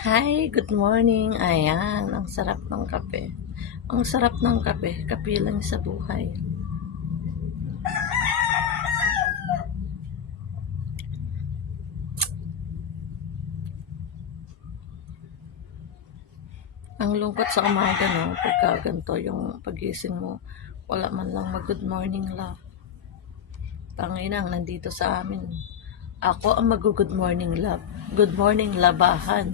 Hi, good morning. Ayan, ang sarap ng kape. Ang sarap ng kape, kape lang sa buhay. Ang lungkot sa umaga, no? Pagka ganito yung pagising mo, wala man lang mag-good morning love. Panginang, nandito sa amin. Ako ang mag-good morning love. Good morning, labahan.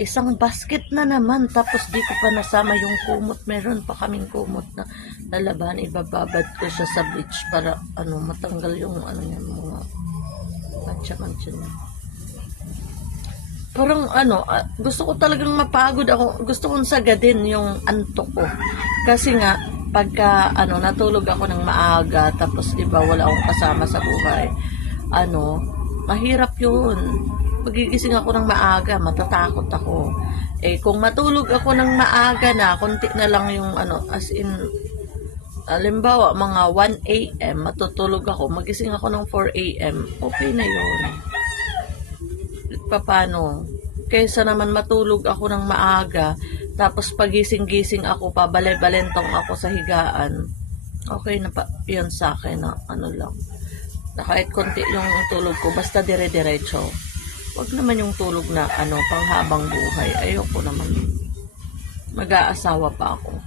Isang basket na naman, tapos di ko pa nasama yung kumot. Meron pa kaming kumot na lalaban. Ibababad ko siya sa bleach para matanggal yung mga mancha-mancha niya. Parang gusto ko talagang mapagod ako. Gusto kong sagadin yung antok ko. Kasi nga, pagka natulog ako ng maaga, tapos diba wala akong kasama sa buhay, mahirap yun. Magigising ako ng maaga, matatakot ako. Eh, kung matulog ako ng maaga na, konti na lang yung as in, halimbawa, mga 1 a.m., matutulog ako, magising ako ng 4 a.m., okay na yun. Paano? Kaysa naman matulog ako ng maaga, tapos pagising-gising ako, pabalay-balentong ako sa higaan, okay na pa yun sa akin na lang. Na kahit konti yung tulog ko, basta dire-diretso. Wag naman yung tulog na panghabang buhay. Ayoko naman. Mag-aasawa pa ako.